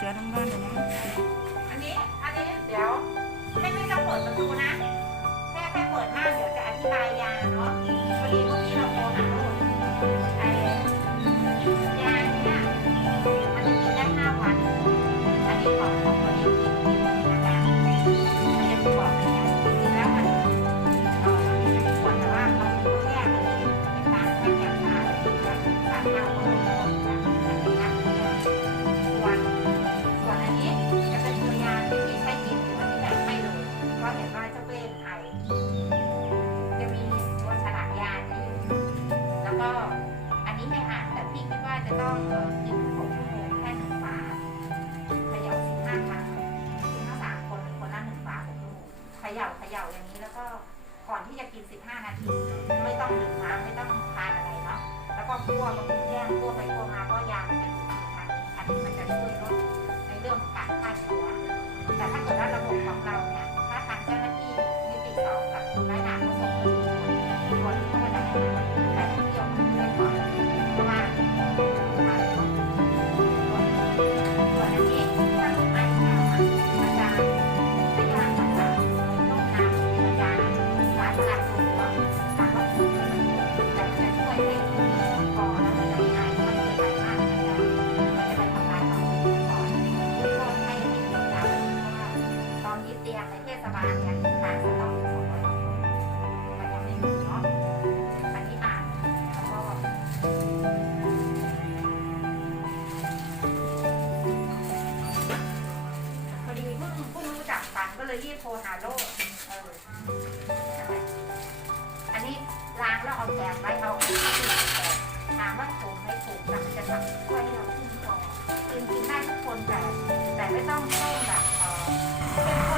Jarangan. ก็อันนี้ให้อ่านแต่พี่คิดว่าจะต้องเอ่อกินหกชั่วโมงแค่หนึ่งฝาเขย่าสิบห้าครั้งกินทั้งสามคนคนละหนึ่งฝาหกชั่วโมงเขย่าเขย่าอย่างนี้แล้วก็ก่อนที่จะกินสิบห้านาทีไม่ต้องดื่มน้ำไม่ต้องทานอะไรเนาะแล้วก็คั่วบางทีแย่งคั่วไปคั่วมาก็ยามันจะอยู่ในทางนี้อันนี้มันจะช่วยลดในเรื่องของการฆ่าเชื้อแต่ถ้าเกิดว่าระบบของเราเนี่ยถ้าทางเจ้าหน้าที่นิติสองกับรายงานเขาส่งมาดูตัวนี้ก็จะให้ ตอนนี้เตียงในเทศบาลเนี่ยขาดสต็อกสองร้อยมันยังไม่มีเนาะอันนี้อ่านแล้วก็พอดีเพิ่งเพิ่งรู้จักกันก็เลยรีบโทรหาโลกเออนั่ละอันนี้ล้างแล้วเอาแกงไว้เอาข้าวแกงถามว่าถูกไม่ถูกแต่มันจะทำช่วยให้เราขึ้นคอกินกินได้ทุกคนแต่แต่ไม่ต้องต้มแบบเออ